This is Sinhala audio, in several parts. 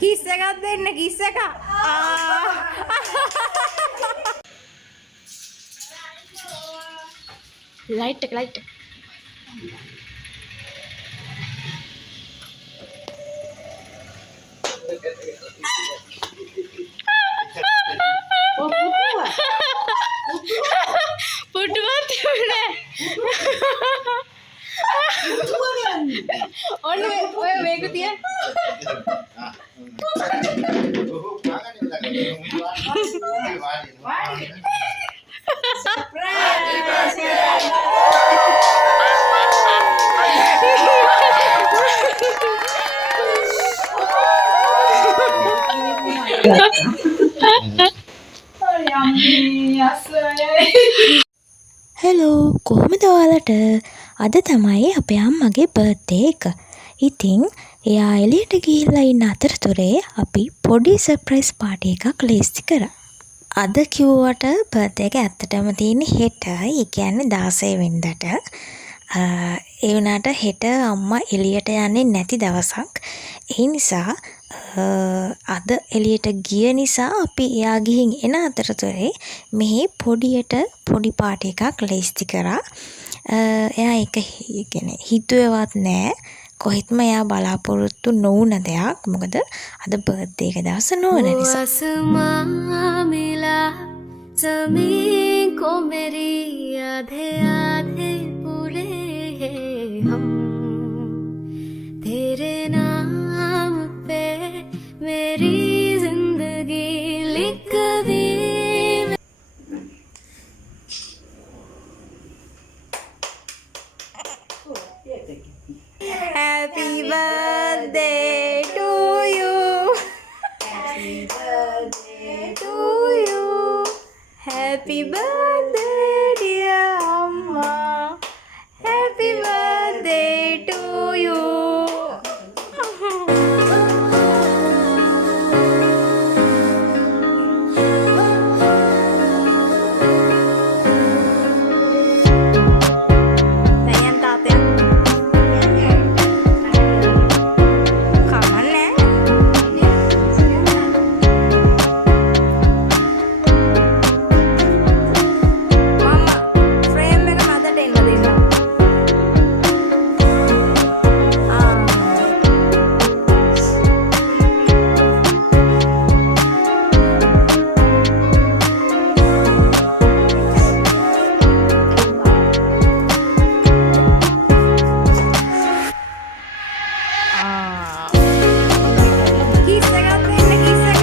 කිස් එකක් දෙන්න කිස් එකක්. ලයිට් එක ලයිට් එක. පුටුවක් තිබුණේ. ඔන්න ඔය මේක තියන්න. හෙලෝ කොහොමද ඔයාලට? අද තමයි අපේ අම්මගේ බර්ත්ඩේ එක. ඉතින් එයා එළියට ගිහිල්ලා ඉන්න අතරතුරේ අපි පොඩි සර්ප්‍රයිස් පාටි එකක් ලේස්ති කරා. අද කිව්වට බර්ත්ඩේ එක ඇත්තටම තියෙන්නේ හෙට. ඒ කියන්නේ 16 වෙනිදාට. ඒ වුණාට හෙට අම්මා එළියට යන්නේ නැති දවසක්. ඒ නිසා අද එළියට ගිය නිසා අපි එයා ගිහින් එන අතරතුරේ මෙහි පොඩියට පොඩි පාටි එකක් ලේස්ති කරා. එයා ඒක කියන්නේ හිතුවේවත් නෑ. කොහෙත්ම එයා බලාපොරොත්තු නොවුන දෙයක්. මොකද අද බර්ත්ඩේ එක දවස නොවන නිසා. आसमां मिला ज़मीन को मेरी आधे आधे पूरे हम तेरे नाम पे मेरी जिंदगी लिख दी. Happy birthday to you. Happy birthday to you. Happy birthday dear Amma. Happy birthday to you. Sayang tatya. Kamarnya. Mama, frame එක මතට එන්න දෙන්න. කිස් එකක් දෙන්න කිස් එකක්.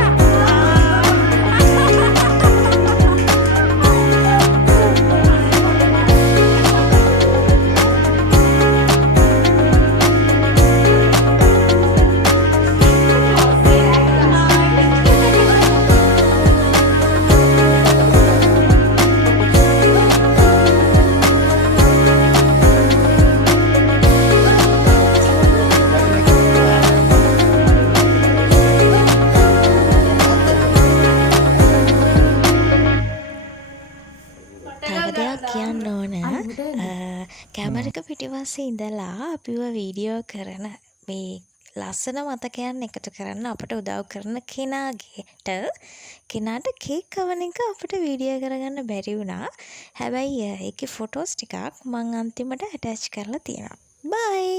තව දෙයක් කියන්න ඕන. කැමරක පිටිපස්සේ ඉඳලා අපිව වීඩියෝ කරන මේ ලස්සන මතකයන් එකතු කරන්න අපට උදව් කරන කෙනාට කේක් කවන එක අපිට වීඩියෝ කරගන්න බැරි වුණා. හැබැයි ඒකේ ෆොටෝස් ටිකක් මම අන්තිමට ඇටච් කරලා තියෙනවා. බයි.